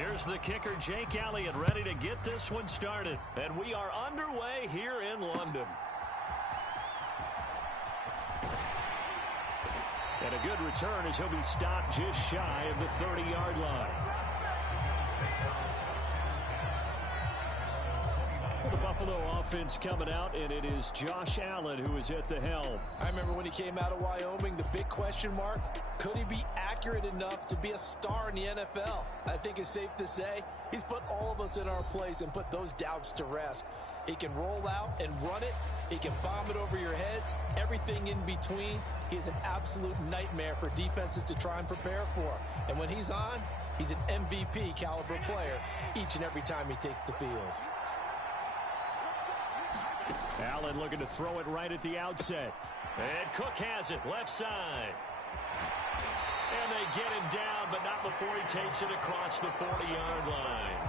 Here's the kicker, Jake Elliott, ready to get this one started. And we are underway here in London. And a good return as he'll be stopped just shy of the 30-yard line. The Buffalo offense coming out, and it is Josh Allen who is at the helm. I remember when he came out of Wyoming, the big question mark, could he be accurate enough to be a star in the NFL? I think it's safe to say he's put all of us in our place and put those doubts to rest. He can roll out and run it. He can bomb it over your heads. Everything in between. He is an absolute nightmare for defenses to try and prepare for. And when he's on, he's an MVP caliber player each and every time he takes the field. Allen looking to throw it right at the outset. And Cook has it, left side. And they get him down, but not before he takes it across the 40-yard line.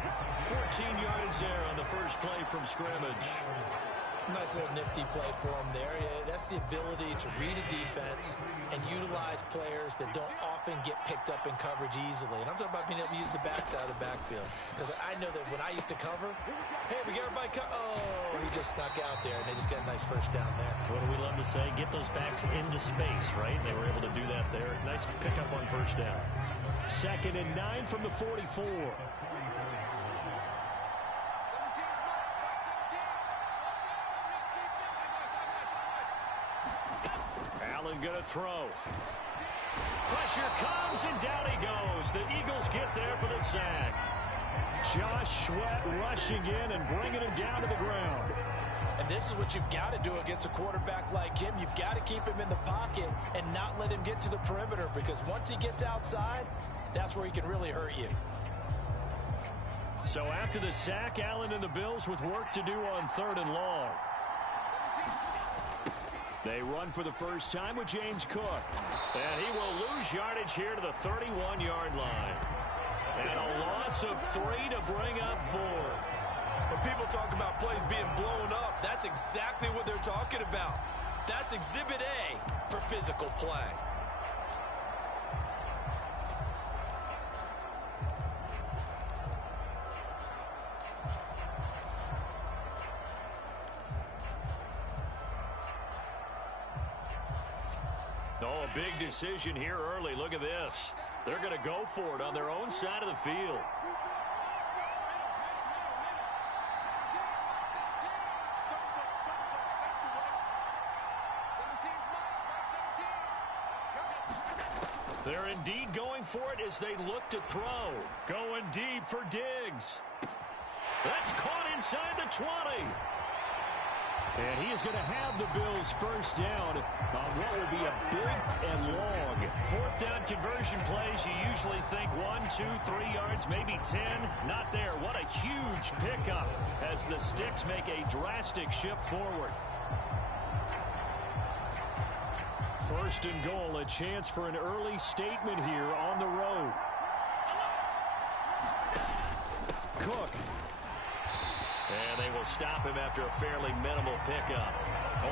14 yards there on the first play from scrimmage. Nice little nifty play for him there. Yeah, that's the ability to read a defense and utilize players that don't often get picked up in coverage easily. And I'm talking about being able to use the backs out of the backfield. Because I know that when I used to cover, hey, we got everybody oh, he just snuck out there, and they just got a nice first down there. What do we love to say? Get those backs into space, right? They were able to do that there. Nice pickup on first down. 2nd and 9 from the 44. Going to throw. Pressure comes, and down he goes. The Eagles get there for the sack. Josh Sweat rushing in and bringing him down to the ground. And this is what you've got to do against a quarterback like him. You've got to keep him in the pocket and not let him get to the perimeter, because once he gets outside, that's where he can really hurt you. So after the sack, Allen and the Bills with work to do on 3rd and long. They run for the first time with James Cook. And he will lose yardage here to the 31-yard line. And a loss of 3 to bring up 4. When people talk about plays being blown up, that's exactly what they're talking about. That's Exhibit A for physical play. Oh, a big decision here early. Look at this. They're going to go for it on their own side of the field. They're indeed going for it as they look to throw. Going deep for Diggs. That's caught inside the 20. And he is going to have the Bills first down on what will be a big and long 4th down conversion plays. You usually think 1, 2, 3 yards, maybe 10. Not there. What a huge pickup as the Sticks make a drastic shift forward. 1st and goal, a chance for an early statement here on the road. Cook. And they will stop him after a fairly minimal pickup.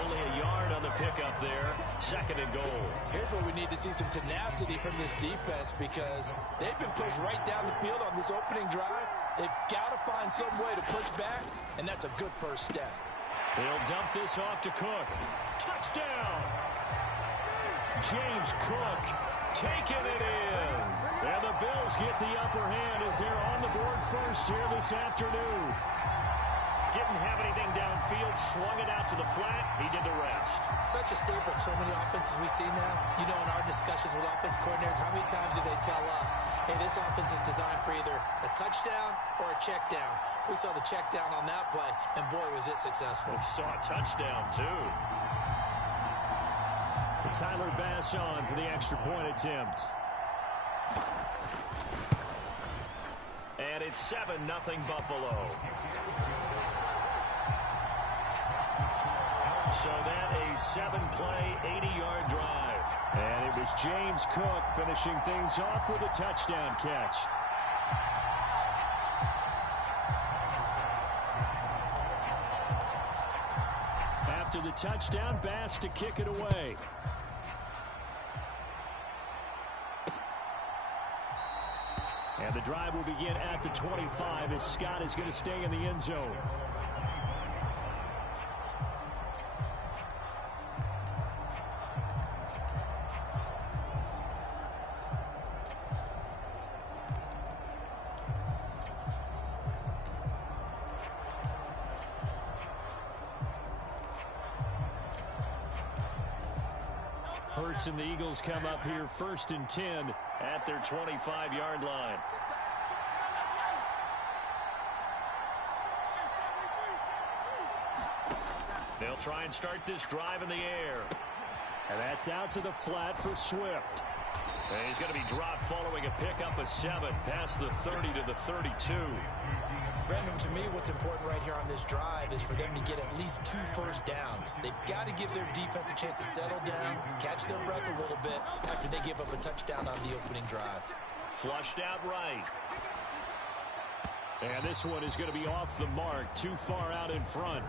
Only a yard on the pickup there. 2nd and goal. Here's where we need to see some tenacity from this defense, because they've been pushed right down the field on this opening drive. They've got to find some way to push back, and that's a good first step. They'll dump this off to Cook. Touchdown! James Cook taking it in. And the Bills get the upper hand as they're on the board first here this afternoon. Didn't have anything downfield, swung it out to the flat. He did the rest. Such a staple of so many offenses we see now. You know, in our discussions with offense coordinators, how many times do they tell us, hey, this offense is designed for either a touchdown or a check down. We saw the check down on that play, and boy, was it successful. We saw a touchdown, too. Tyler Bass on for the extra point attempt. And it's 7-0 Buffalo. So that a 7-play, 80-yard drive. And it was James Cook finishing things off with a touchdown catch. After the touchdown, Bass to kick it away. And the drive will begin at the 25 as Scott is going to stay in the end zone. Hurts and the Eagles come up here 1st and 10 at their 25-yard line. They'll try and start this drive in the air. And that's out to the flat for Swift. And he's going to be dropped following a pickup of 7 past the 30 to the 32. Brandon, to me, what's important right here on this drive is for them to get at least 2 first downs. They've got to give their defense a chance to settle down, catch their breath a little bit after they give up a touchdown on the opening drive. Flushed out right. And this one is going to be off the mark, too far out in front.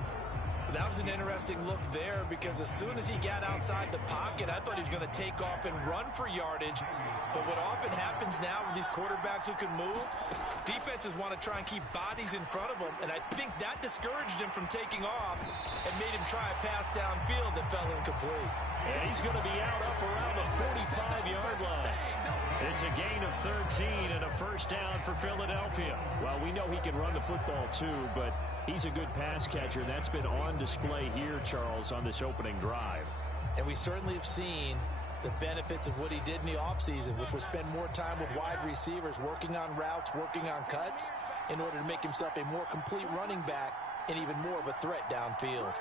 That was an interesting look there because as soon as he got outside the pocket, I thought he was going to take off and run for yardage. But what often happens now with these quarterbacks who can move, defenses want to try and keep bodies in front of them, and I think that discouraged him from taking off and made him try a pass downfield that fell incomplete. And he's going to be out up around the 45-yard line. It's a gain of 13 and a first down for Philadelphia. Well, we know he can run the football too, but he's a good pass catcher. That's been on display here, Charles, on this opening drive. And we certainly have seen the benefits of what he did in the offseason, which was spend more time with wide receivers, working on routes, working on cuts, in order to make himself a more complete running back and even more of a threat downfield.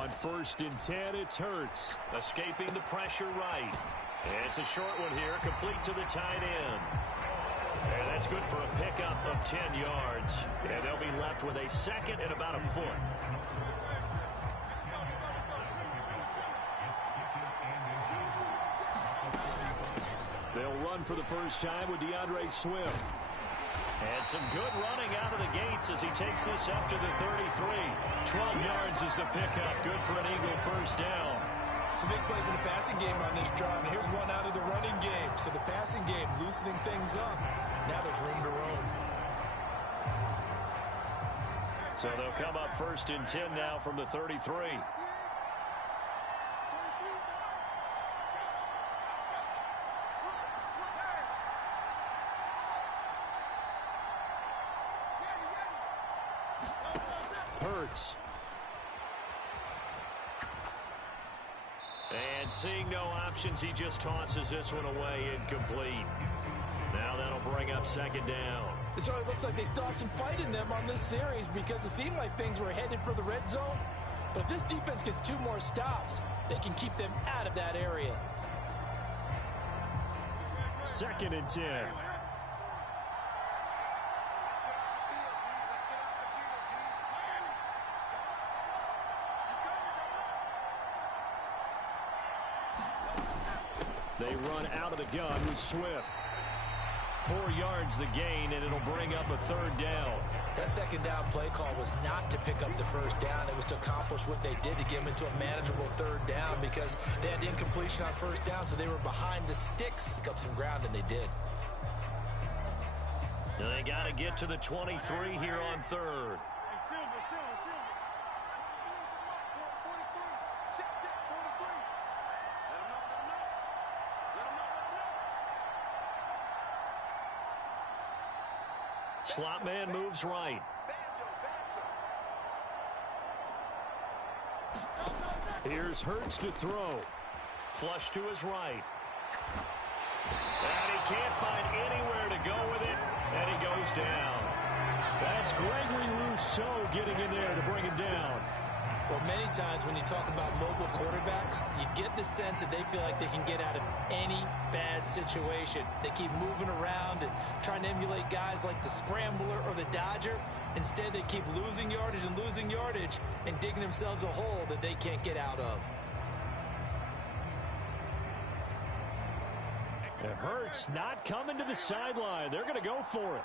On 1st and 10, it's Hurts, escaping the pressure right. It's a short one here, complete to the tight end. And that's good for a pickup of 10 yards. And they'll be left with a 2nd and about a foot. They'll run for the first time with DeAndre Swift. And some good running out of the gates as he takes this up to the 33. 12 yards is the pickup. Good for an Eagle first down. Some big plays in the passing game on this drive. And here's one out of the running game. So the passing game loosening things up. Now there's room to roam. So they'll come up 1st and 10 now from the 33. Hurts. And seeing no options, he just tosses this one away, incomplete. Now that'll bring up 2nd down. It certainly looks like they still have some fight in them on this series because it seemed like things were headed for the red zone. But if this defense gets 2 more stops, they can keep them out of that area. 2nd and 10. They run out of the gun with Swift. 4 yards the gain, and it'll bring up a 3rd down. That 2nd down play call was not to pick up the first down. It was to accomplish what they did to get them into a manageable 3rd down because they had incompletion on first down, so they were behind the sticks. Pick up some ground, and they did. They got to get to the 23 here on 3rd. Slot man moves right. Here's Hurts to throw. Flush to his right. And he can't find anywhere to go with it, and he goes down. That's Gregory Rousseau getting in there to bring him down. Well, many times when you talk about mobile quarterbacks, you get the sense that they feel like they can get out of any bad situation. They keep moving around and trying to emulate guys like the Scrambler or the Dodger. Instead, they keep losing yardage and digging themselves a hole that they can't get out of. It hurts not coming to the sideline. They're going to go for it.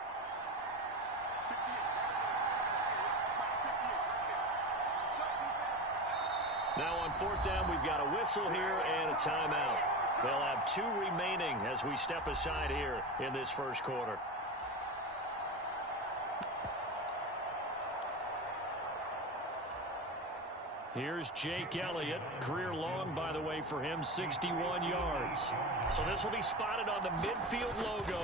Now on 4th down, we've got a whistle here and a timeout. They'll have 2 remaining as we step aside here in this first quarter. Here's Jake Elliott. Career long, by the way, for him, 61 yards. So this will be spotted on the midfield logo.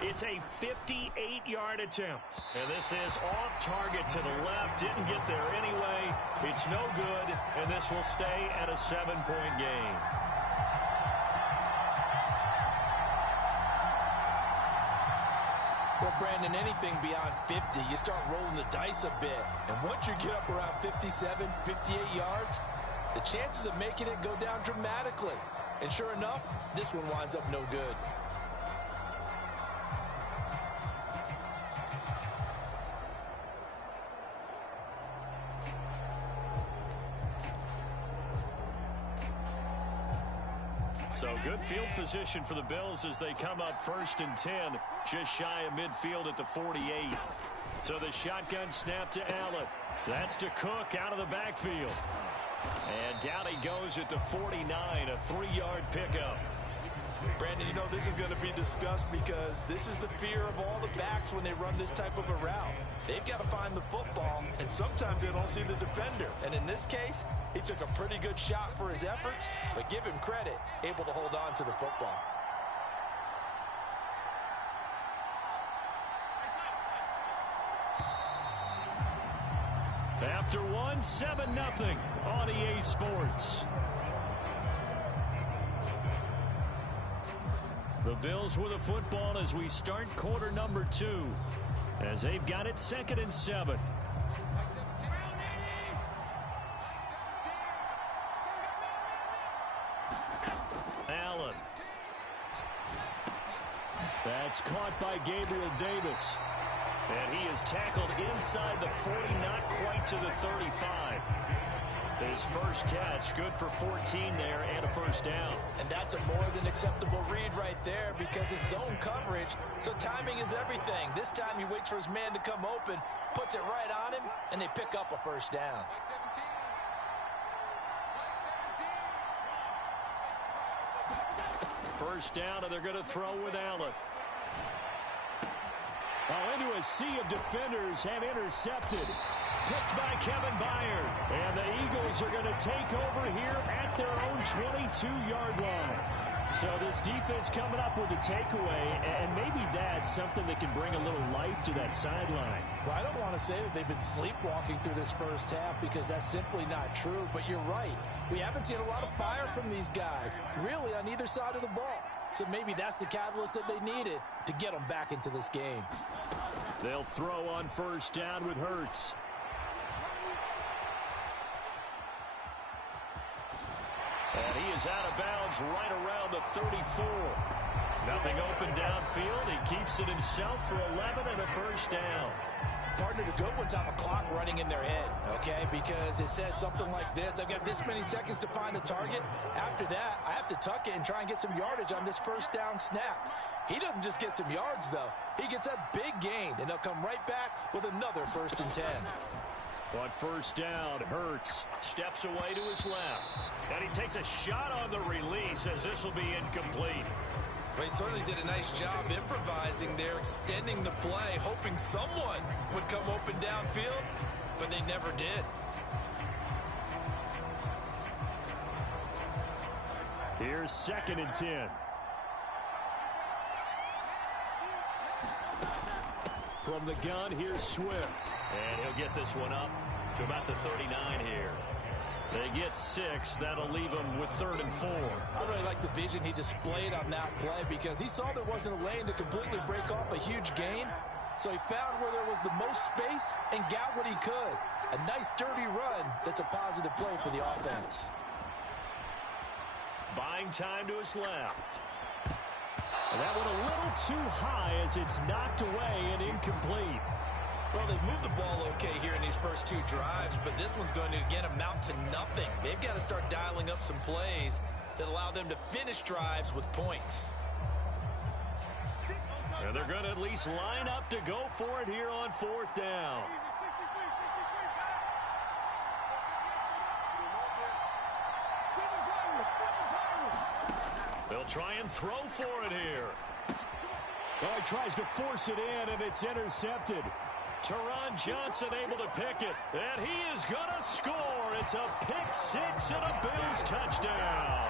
It's a 58-yard attempt. And this is off target to the left. Didn't get there anyway. It's no good, and this will stay at a 7-point game. Well, Brandon, anything beyond 50, you start rolling the dice a bit. And once you get up around 57, 58 yards, the chances of making it go down dramatically. And sure enough, this one winds up no good. So good field position for the Bills as they come up 1st and 10, just shy of midfield at the 48. So the shotgun snap to Allen. That's to Cook out of the backfield. And down he goes at the 49, a 3-yard pickup. Brandon, you know, this is going to be discussed because this is the fear of all the backs when they run this type of a route. They've got to find the football, and sometimes they don't see the defender. And in this case, he took a pretty good shot for his efforts, but give him credit, able to hold on to the football. After one, 7-0 on EA Sports. The Bills with the football as we start quarter number 2, as they've got it 2nd and 7. Allen. That's caught by Gabriel Davis. And he is tackled inside the 40, not quite to the 35. His first catch, good for 14 there and a first down. And that's a more than acceptable read right there because it's zone coverage, so timing is everything. This time he waits for his man to come open, puts it right on him, and they pick up a first down. First down, and they're going to throw with Allen. Oh, into a sea of defenders and intercepted. Picked by Kevin Byard. And the Eagles are going to take over here at their own 22-yard line. So this defense coming up with a takeaway, and maybe that's something that can bring a little life to that sideline. Well, I don't want to say that they've been sleepwalking through this first half because that's simply not true, but you're right. We haven't seen a lot of fire from these guys, really on either side of the ball. So maybe that's the catalyst that they needed to get them back into this game. They'll throw on first down with Hurts. And he is out of bounds right around the 34. Nothing open downfield. He keeps it himself for 11 and a first down. Partner, the good ones have a clock running in their head, okay? Because it says something like this. I've got this many seconds to find a target. After that, I have to tuck it and try and get some yardage on this first down snap. He doesn't just get some yards, though. He gets a big gain, and they'll come right back with another 1st and 10. On first down, Hurts steps away to his left. And he takes a shot on the release as this will be incomplete. Well, he certainly did a nice job improvising there, extending the play, hoping someone would come open downfield, but they never did. Here's 2nd and 10. From the gun, here's Swift. And he'll get this one up to about the 39 here. They get 6. That'll leave them with 3rd and 4. I really like the vision he displayed on that play because he saw there wasn't a lane to completely break off a huge gain. So he found where there was the most space and got what he could. A nice, dirty run that's a positive play for the offense. Buying time to his left. And that one a little too high as it's knocked away and incomplete. Well, they've moved the ball okay here in these first 2 drives, but this one's going to, again, amount to nothing. They've got to start dialing up some plays that allow them to finish drives with points. And they're going to at least line up to go for it here on 4th down. They'll try and throw for it here. Well, he tries to force it in, and it's intercepted. Teron Johnson able to pick it, and he is going to score. It's a pick six and a Bills touchdown.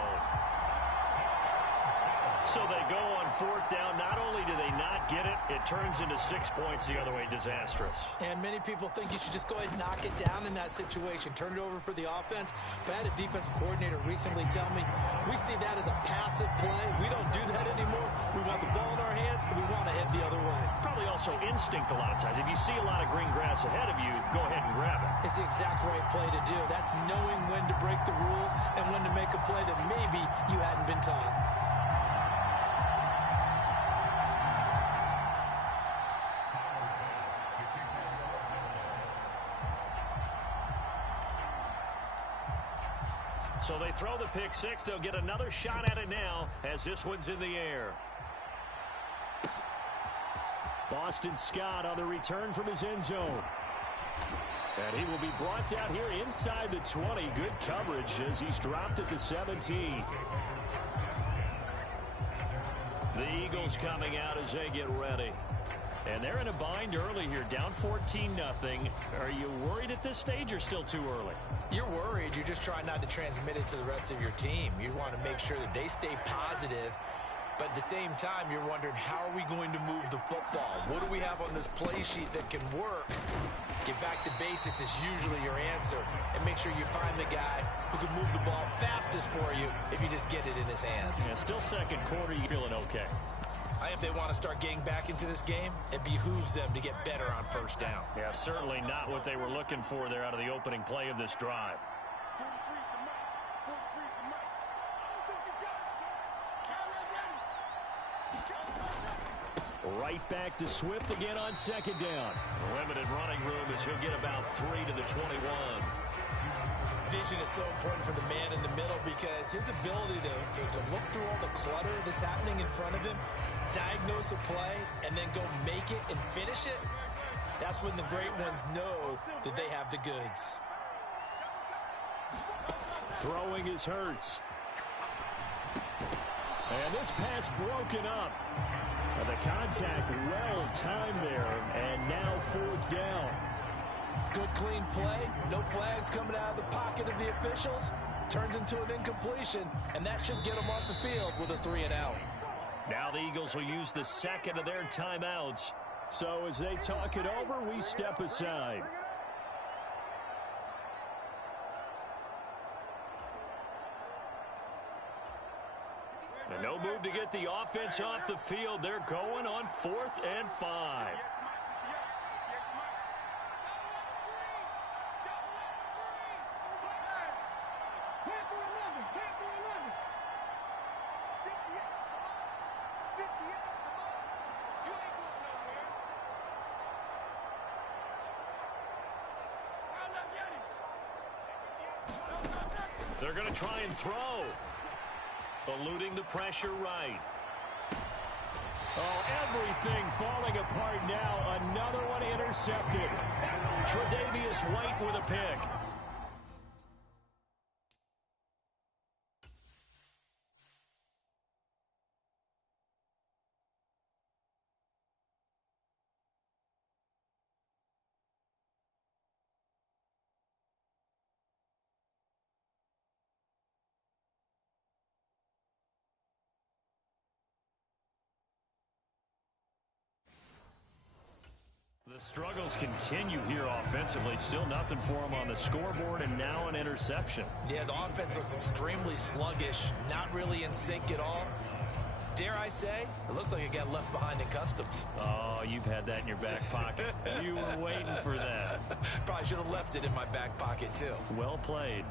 So they go on fourth down. Not only do they not get it, it turns into 6 points the other way. Disastrous. And many people think you should just go ahead and knock it down in that situation. Turn it over for the offense. But I had a defensive coordinator recently tell me, we see that as a passive play. We don't do that anymore. We want the ball in our hands, and we want to head the other way. It's probably also instinct a lot of times. If you see a lot of green grass ahead of you, go ahead and grab it. It's the exact right play to do. That's knowing when to break the rules and when to make a play that maybe you hadn't been taught. So they throw the pick six. They'll get another shot at it now as this one's in the air. Boston Scott on the return from his end zone. And he will be brought down here inside the 20. Good coverage as he's dropped at the 17. The Eagles coming out as they get ready. And they're in a bind early here, down 14-0. Are you worried at this stage or still too early? You're worried. You're just trying not to transmit it to the rest of your team. You want to make sure that they stay positive. But at the same time, you're wondering, how are we going to move the football? What do we have on this play sheet that can work? Get back to basics is usually your answer. And make sure you find the guy who can move the ball fastest for you if you just get it in his hands. Yeah, still second quarter, you feeling okay? If they want to start getting back into this game, it behooves them to get better on first down. Yeah, certainly not what they were looking for there out of the opening play of this drive. Right back to Swift again on second down. Limited running room as he'll get about 3 to the 21. Vision is so important for the man in the middle because his ability to look through all the clutter that's happening in front of him, diagnose a play, and then go make it and finish it, that's when the great ones know that they have the goods. Throwing is Hurts. And this pass broken up. And the contact well timed there, and now fourth down. Good clean play, no flags coming out of the pocket of the officials. Turns into an incompletion, and that should get them off the field with a 3-and-out. Now the Eagles will use the second of their timeouts. So as they talk it over, we step aside. And no move to get the offense off the field. They're going on 4th and 5. They're going to try and throw. Eluding the pressure right. Oh, everything falling apart now. Another one intercepted. Tre'Davious White with a pick. The struggles continue here offensively. Still nothing for them on the scoreboard, and now an interception. Yeah, the offense looks extremely sluggish, not really in sync at all. Dare I say, it looks like it got left behind in customs. Oh, you've had that in your back pocket. You were waiting for that. Probably should have left it in my back pocket, too. Well played.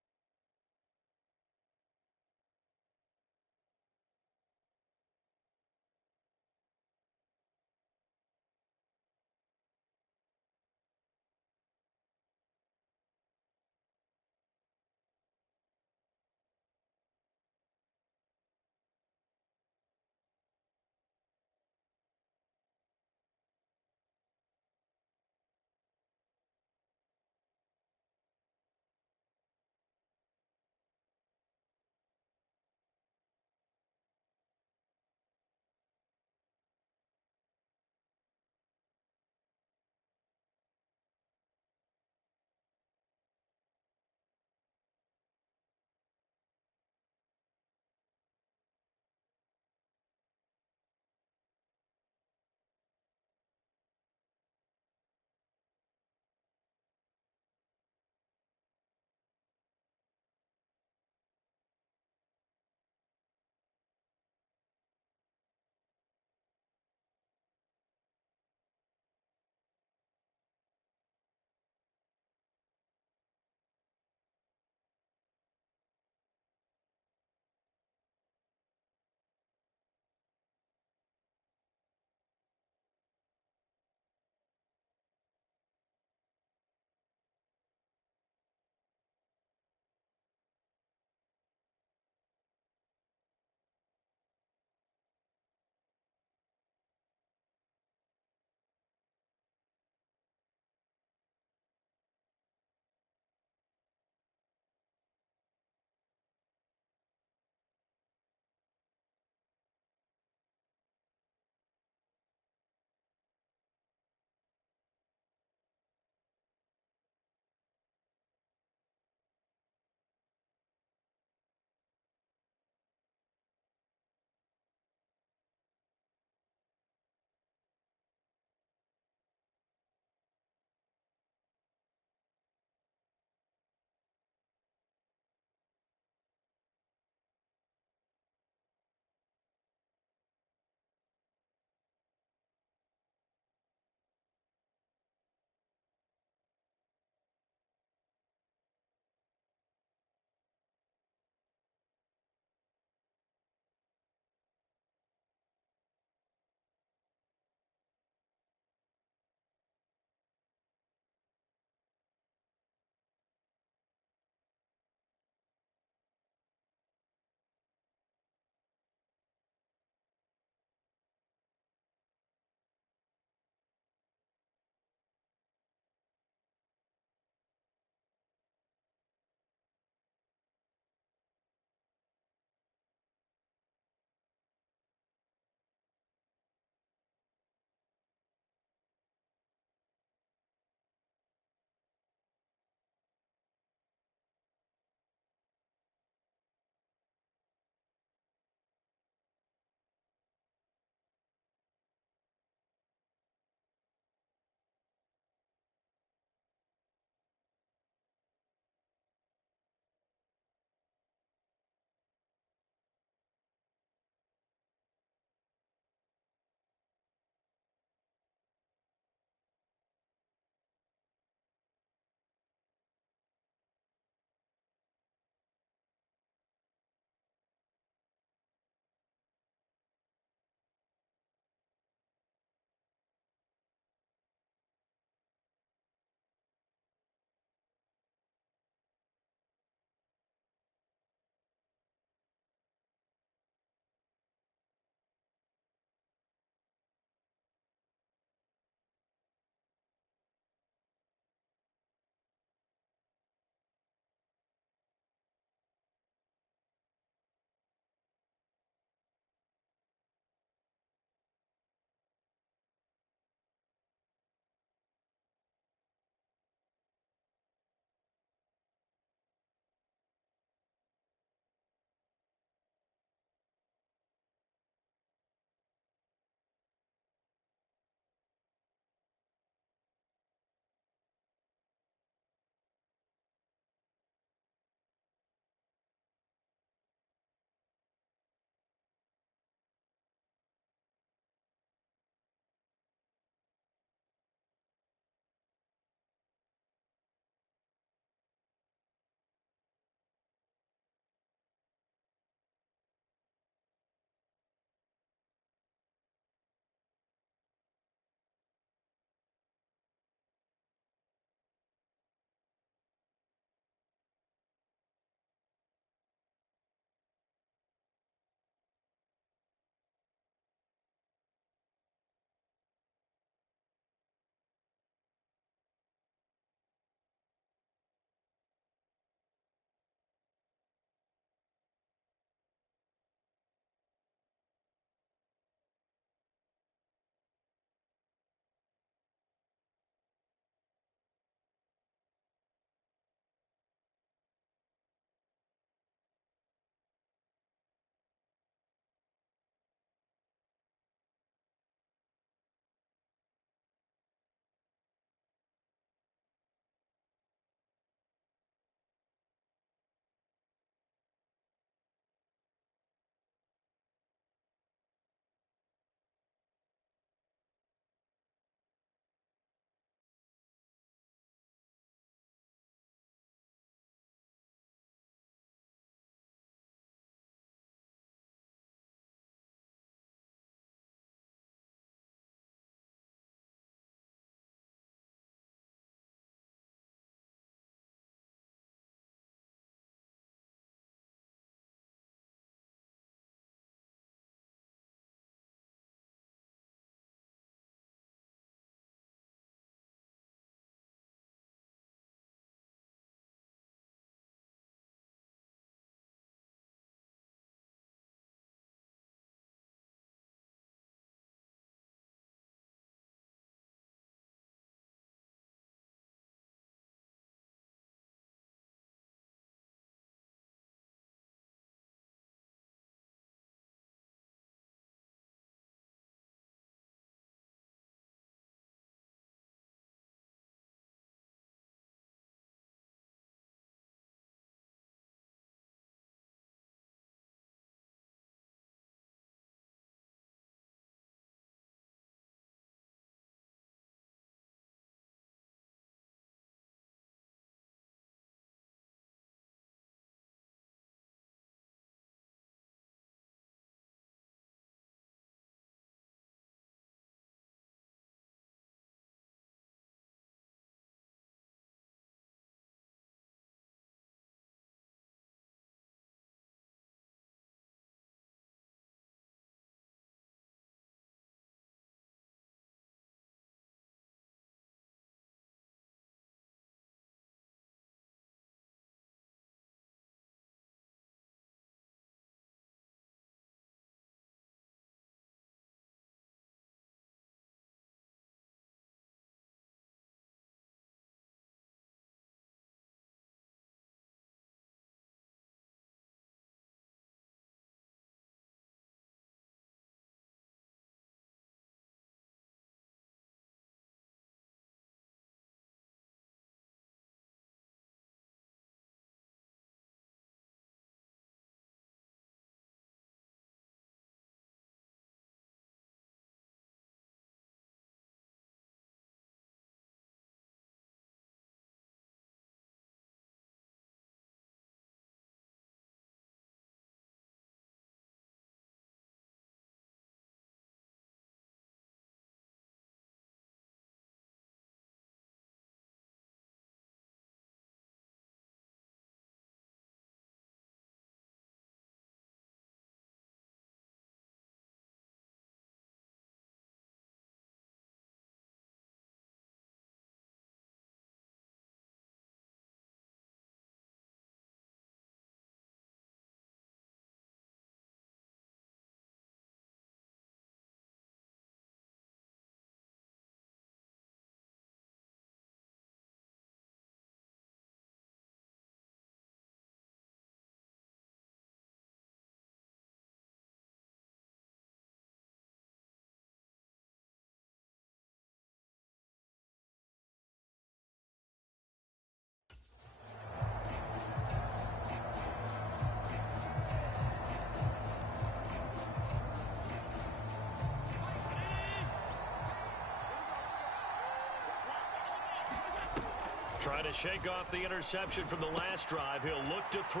Trying to shake off the interception from the last drive. He'll look to throw.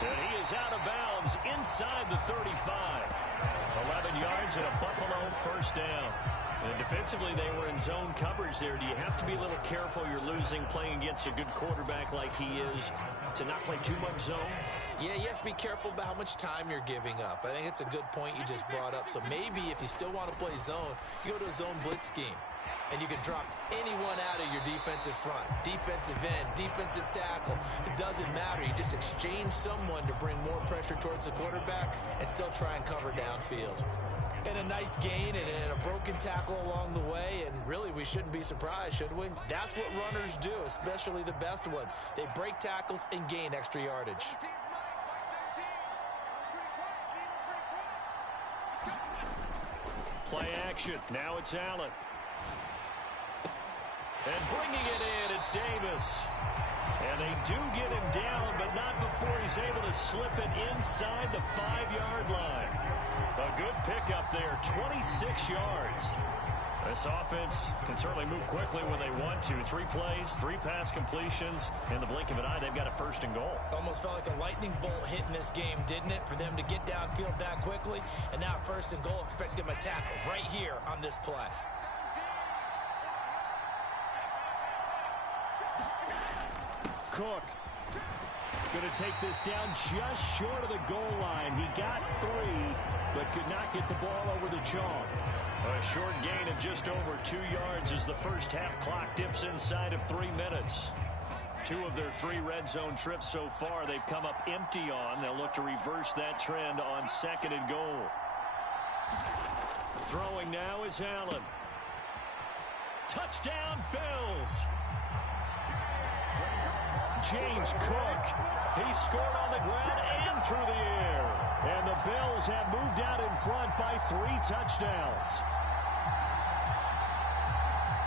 And he is out of bounds inside the 35. 11 yards and a Buffalo first down. And defensively, they were in zone coverage there. Do you have to be a little careful? You're losing playing against a good quarterback like he is to not play too much zone? Yeah, you have to be careful about how much time you're giving up. I think it's a good point you just brought up. So maybe if you still want to play zone, you go to a zone blitz scheme. And you can drop anyone out of your defensive front. Defensive end, defensive tackle. It doesn't matter. You just exchange someone to bring more pressure towards the quarterback and still try and cover downfield. And a nice gain and a broken tackle along the way. And really, we shouldn't be surprised, should we? That's what runners do, especially the best ones. They break tackles and gain extra yardage. Play action. Now it's Allen. And bringing it in, it's Davis. And they do get him down, but not before he's able to slip it inside the 5-yard line. A good pickup there, 26 yards. This offense can certainly move quickly when they want to. 3 plays, 3 pass completions. In the blink of an eye, they've got a first and goal. Almost felt like a lightning bolt hit in this game, didn't it? For them to get downfield that quickly. And now first and goal, expect them to tackle right here on this play. Cook going to take this down just short of the goal line. He got 3, but could not get the ball over the chalk. A short gain of just over 2 yards as the first half clock dips inside of 3 minutes. 2 of their 3 red zone trips so far they've come up empty on. They'll look to reverse that trend on 2nd and goal. Throwing now is Allen. Touchdown, Bills. James Cook, he scored on the ground and through the air. And the Bills have moved out in front by 3 touchdowns.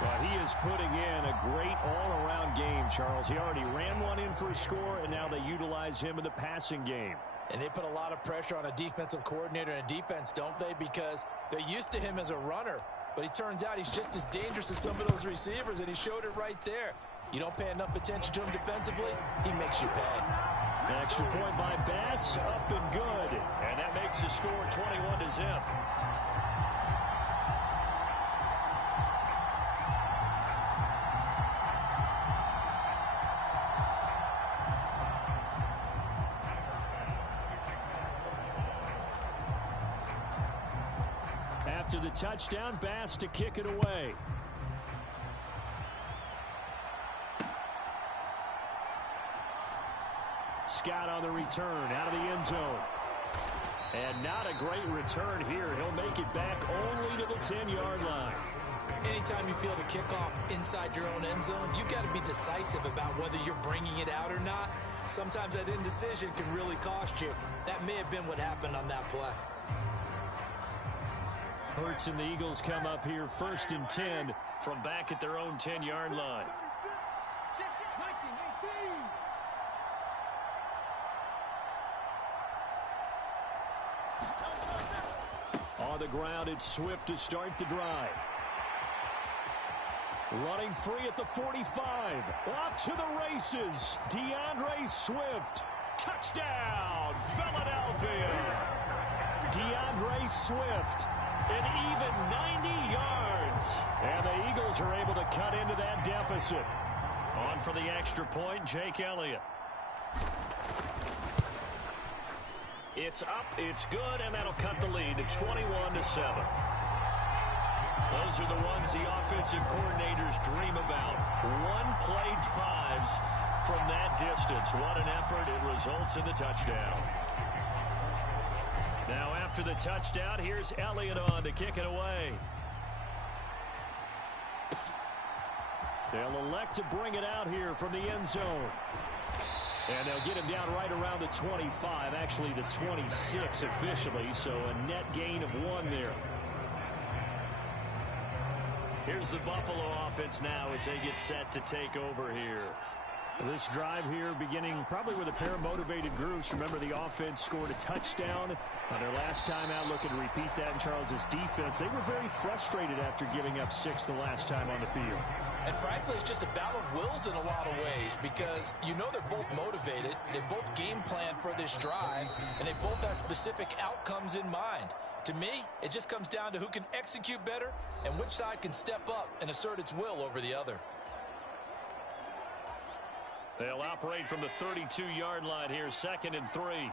Well, he is putting in a great all-around game, Charles. He already ran one in for a score, and now they utilize him in the passing game. And they put a lot of pressure on a defensive coordinator and a defense, don't they? Because they're used to him as a runner. But it turns out he's just as dangerous as some of those receivers, and he showed it right there. You don't pay enough attention to him defensively, he makes you pay. An extra point by Bass, up and good. And that makes the score 21-0. After the touchdown, Bass to kick it away. Scott on the return out of the end zone. And not a great return here. He'll make it back only to the 10-yard line. Anytime you feel the kickoff inside your own end zone, you've got to be decisive about whether you're bringing it out or not. Sometimes that indecision can really cost you. That may have been what happened on that play. Hurts and the Eagles come up here 1st and 10 from back at their own 10-yard line. On the ground, it's Swift to start the drive. Running free at the 45. Off to the races. DeAndre Swift. Touchdown, Philadelphia. DeAndre Swift. An even 90 yards. And the Eagles are able to cut into that deficit. On for the extra point, Jake Elliott. It's up, it's good, and that'll cut the lead to 21-7. Those are the ones the offensive coordinators dream about. One-play drives from that distance. What an effort. It results in the touchdown. Now after the touchdown, here's Elliott on to kick it away. They'll elect to bring it out here from the end zone. And they'll get him down right around the 25, actually the 26 officially, so a net gain of 1 there. Here's the Buffalo offense now as they get set to take over here. This drive here beginning probably with a pair of motivated groups. Remember, the offense scored a touchdown on their last time out, looking to repeat that in Charles's defense. They were very frustrated after giving up 6 the last time on the field. And frankly, it's just a battle of wills in a lot of ways because you know they're both motivated, they both game plan for this drive, and they both have specific outcomes in mind. To me, it just comes down to who can execute better and which side can step up and assert its will over the other. They'll operate from the 32-yard line here, 2nd and 3.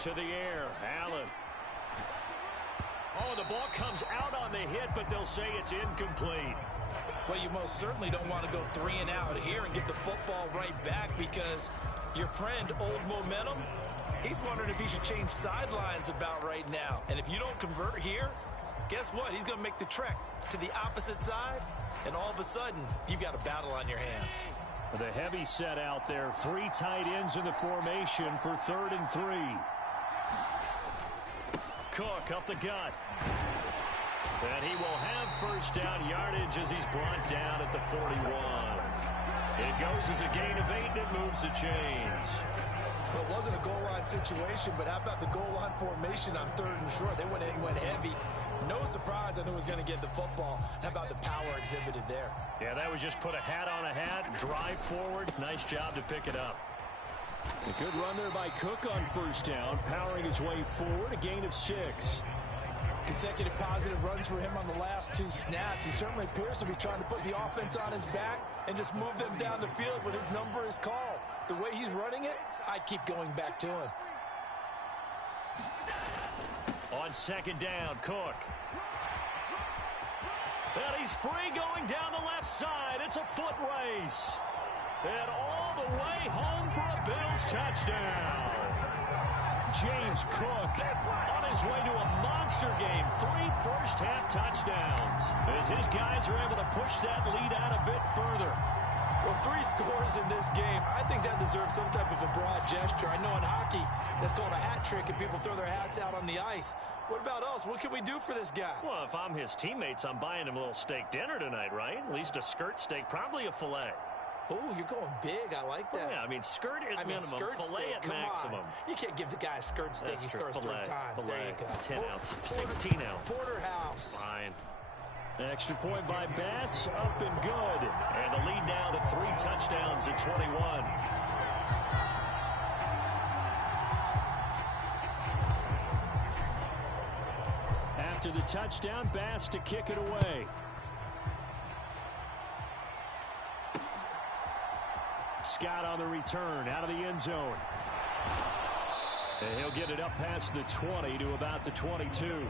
To the air, Allen. Oh, the ball comes out on the hit, but they'll say it's incomplete. Well, you most certainly don't want to go 3 and out here and get the football right back because your friend, Old Momentum, he's wondering if he should change sidelines about right now. And if you don't convert here, guess what? He's going to make the trek to the opposite side, and all of a sudden, you've got a battle on your hands. The heavy set out there. 3 tight ends in the formation for 3rd and 3. Cook up the gut. And he will have first down yardage as he's brought down at the 41. It goes as a gain of 8, and it moves the chains. Well, it wasn't a goal line situation, but how about the goal line formation on 3rd and short? They went heavy. No surprise I knew he was going to get the football. How about the power exhibited there? Yeah, that was just put a hat on a hat, drive forward. Nice job to pick it up. A good run there by Cook on first down, powering his way forward, a gain of 6. Consecutive positive runs for him on the last 2 snaps. He certainly appears to be trying to put the offense on his back and just move them down the field when his number is called. The way he's running it, I'd keep going back to him. On 2nd down, Cook. And he's free going down the left side. It's a foot race. And all the way home for a Bills touchdown. James Cook on his way to a monster game. 3 first-half touchdowns as his guys are able to push that lead out a bit further. Well, 3 scores in this game. I think that deserves some type of a broad gesture. I know in hockey, that's called a hat trick, and people throw their hats out on the ice. What about us? What can we do for this guy? Well, if I'm his teammates, I'm buying him a little steak dinner tonight, right? At least a skirt steak, probably a filet. Oh, you're going big. I like that. Well, yeah, I mean, skirt at minimum, skirt filet steak, at maximum. You can't give the guy a skirt steak. That's He true. scores 3 times. Filet, there you go. 10 ounce, 16 ounce. Porterhouse. Fine. Extra point by Bass, up and good. And the lead now to 3 touchdowns at 21. After the touchdown, Bass to kick it away. Scott on the return, out of the end zone. And he'll get it up past the 20 to about the 22.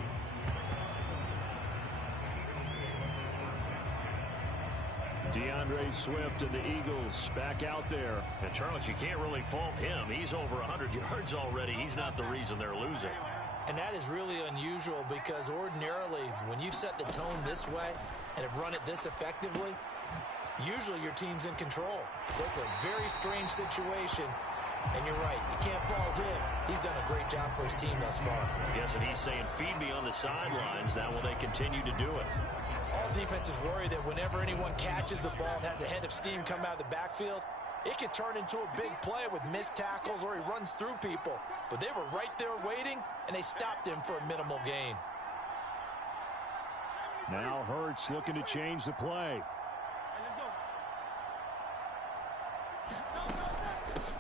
DeAndre Swift and the Eagles back out there. And Charles, you can't really fault him. He's over 100 yards already. He's not the reason they're losing. And that is really unusual because ordinarily when you've set the tone this way and have run it this effectively, usually your team's in control. So it's a very strange situation. And you're right, you can't fault him. He's done a great job for his team thus far. Yes, and he's saying, feed me on the sidelines. Now will they continue to do it? All defenses worry that whenever anyone catches the ball and has a head of steam come out of the backfield, it could turn into a big play with missed tackles or he runs through people. But they were right there waiting, and they stopped him for a minimal gain. Now Hurts looking to change the play.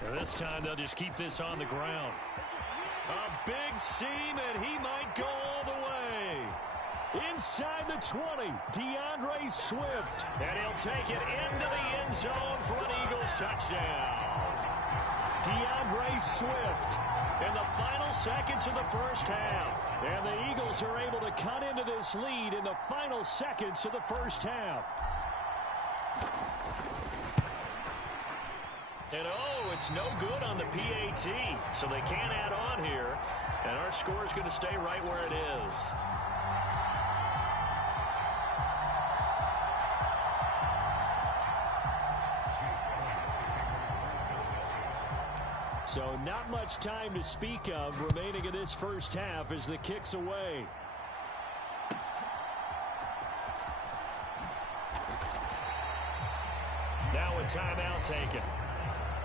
And this time they'll just keep this on the ground. A big seam, and he might go all the way. Inside the 20, DeAndre Swift. And he'll take it into the end zone for an Eagles touchdown. DeAndre Swift. In the final seconds of the first half. And the Eagles are able to cut into this lead in the final seconds of the first half. And oh, it's no good on the PAT. So they can't add on here. And our score is going to stay right where it is. So not much time to speak of remaining in this first half as the kick's away. Now a timeout taken.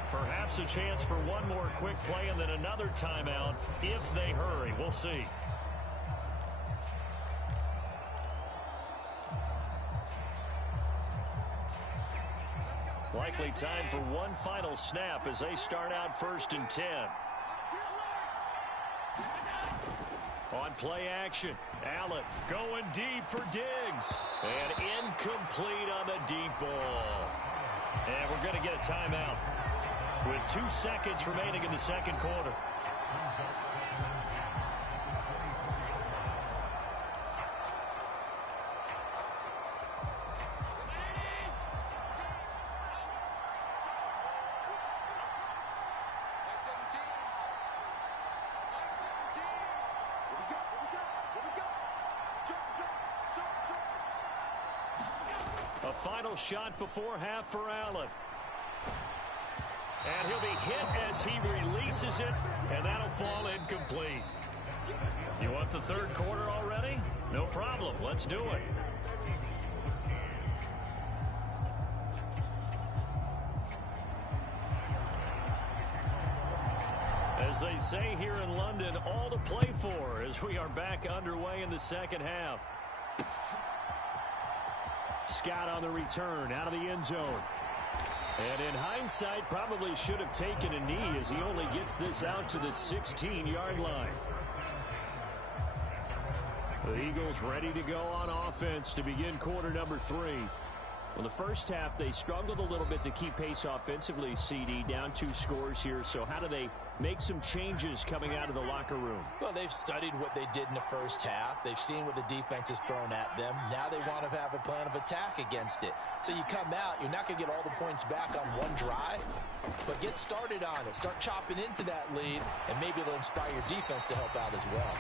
Perhaps a chance for one more quick play and then another timeout if they hurry. We'll see. Likely time for one final snap as they start out 1st and 10. On play action, Allen going deep for Diggs. And incomplete on the deep ball. And we're going to get a timeout with 2 seconds remaining in the second quarter. A final shot before half for Allen. And he'll be hit as he releases it, and that'll fall incomplete. You want the third quarter already? No problem. Let's do it. As they say here in London, all to play for as we are back underway in the second half. Scott on the return out of the end zone. And in hindsight, probably should have taken a knee as he only gets this out to the 16-yard line. The Eagles ready to go on offense to begin quarter number 3. Well, the first half, they struggled a little bit to keep pace offensively, CD, down 2 scores here. So how do they make some changes coming out of the locker room? Well, they've studied what they did in the first half. They've seen what the defense has thrown at them. Now they want to have a plan of attack against it. So you come out, you're not going to get all the points back on one drive, but get started on it. Start chopping into that lead, and maybe it'll inspire your defense to help out as well.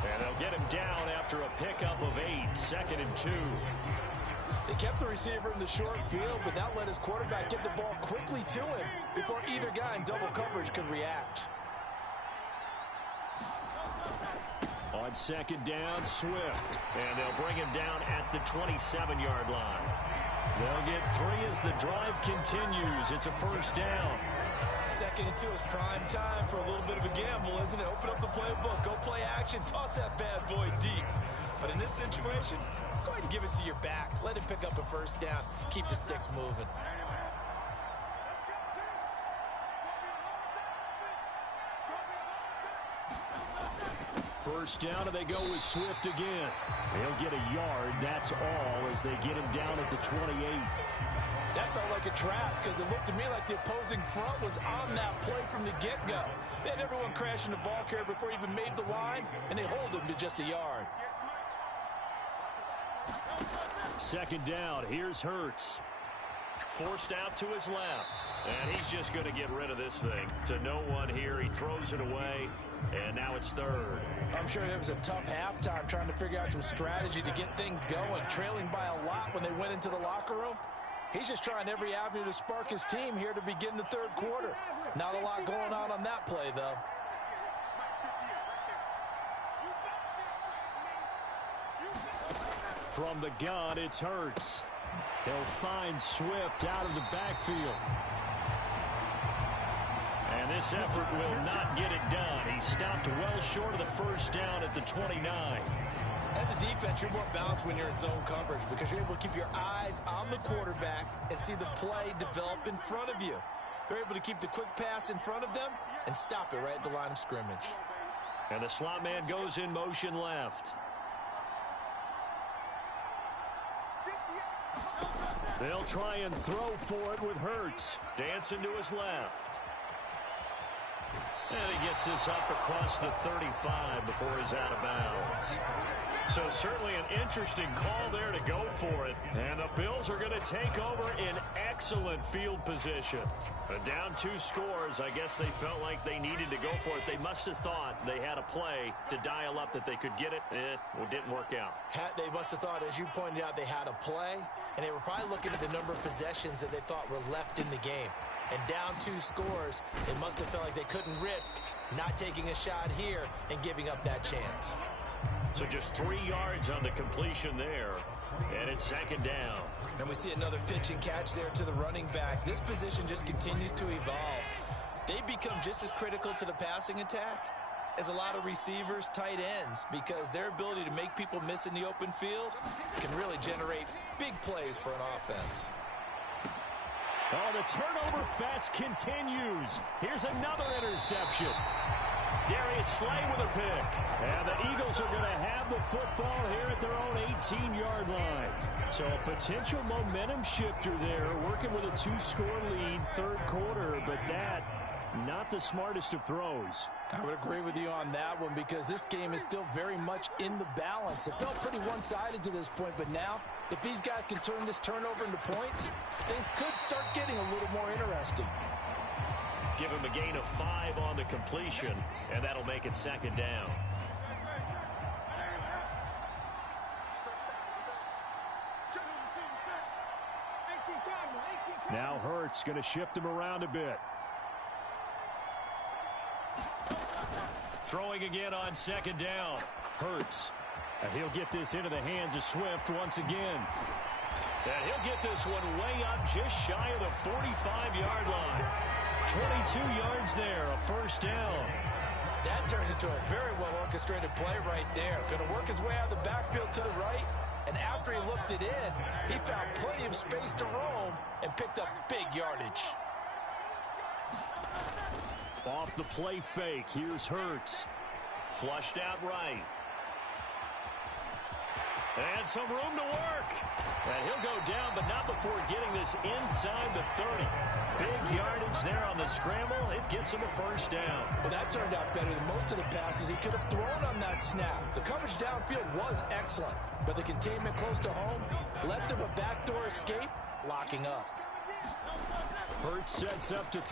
And they'll get him down after a pickup of 8, 2nd and 2. They kept the receiver in the short field, but that let his quarterback get the ball quickly to him before either guy in double coverage could react. On 2nd down, Swift. And they'll bring him down at the 27-yard line. They'll get 3 as the drive continues. It's a 1st down. 2nd and 2 is prime time for a little bit of a gamble, isn't it? Open up the playbook, go play action, toss that bad boy deep. But in this situation, go ahead and give it to your back. Let him pick up a 1st down. Keep the sticks moving. First down, and they go with Swift again. They'll get a yard, that's all, as they get him down at the 28. That felt like a trap because it looked to me like the opposing front was on that play from the get-go. They had everyone crashing the ball carrier before he even made the line, and they hold him to just a yard. 2nd down, here's Hurts. Forced out to his left. And he's just going to get rid of this thing. To no one here. He throws it away. And now it's 3rd. I'm sure it was a tough halftime trying to figure out some strategy to get things going. Trailing by a lot when they went into the locker room. He's just trying every avenue to spark his team here to begin the 3rd quarter. Not a lot going on that play, though. From the gun, it's Hurts. He'll find Swift out of the backfield. And this effort will not get it done. He stopped well short of the 1st down at the 29. As a defense, you're more balanced when you're in zone coverage because you're able to keep your eyes on the quarterback and see the play develop in front of you. They're able to keep the quick pass in front of them and stop it right at the line of scrimmage. And the slot man goes in motion left. They'll try and throw for it with Hurts. Dancing to his left. And he gets this up across the 35 before he's out of bounds. So certainly an interesting call there to go for it. And the Bills are going to take over in excellent field position. But down 2 scores, I guess they felt like they needed to go for it. They must have thought they had a play to dial up that they could get it. It didn't work out. They must have thought, as you pointed out, they had a play. And they were probably looking at the number of possessions that they thought were left in the game. And down 2 scores, they must have felt like they couldn't risk not taking a shot here and giving up that chance. So just 3 yards on the completion there. And it's 2nd down. And we see another pitch and catch there to the running back. This position just continues to evolve. They become just as critical to the passing attack as a lot of receivers, tight ends, because their ability to make people miss in the open field can really generate big plays for an offense. Oh, the turnover fest continues. Here's another interception. Darius Slay with a pick. And the Eagles are going to have the football here at their own 18-yard line. So a potential momentum shifter there, working with a 2-score lead, third quarter, but that, not the smartest of throws. I would agree with you on that one because this game is still very much in the balance. It felt pretty one-sided to this point, but now, if these guys can turn this turnover into points, things could start getting a little more interesting. Give him a gain of 5 on the completion, and that'll make it second down. Now Hurts going to shift him around a bit. Throwing again on second down. Hurts. And he'll get this into the hands of Swift once again. And he'll get this one way up just shy of the 45-yard line. 22 yards there, a first down. That turned into a very well-orchestrated play right there. Going to work his way out of the backfield to the right, and after he looked it in, he found plenty of space to roam and picked up big yardage. Off the play fake, here's Hurts. Flushed out right. And some room to work. And he'll go down, but not before getting this inside the 30. Big yardage there on the scramble. It gets him a first down. Well, that turned out better than most of the passes he could have thrown on that snap. The coverage downfield was excellent, but the containment close to home left him a backdoor escape, locking up. Hurts sets up to throw.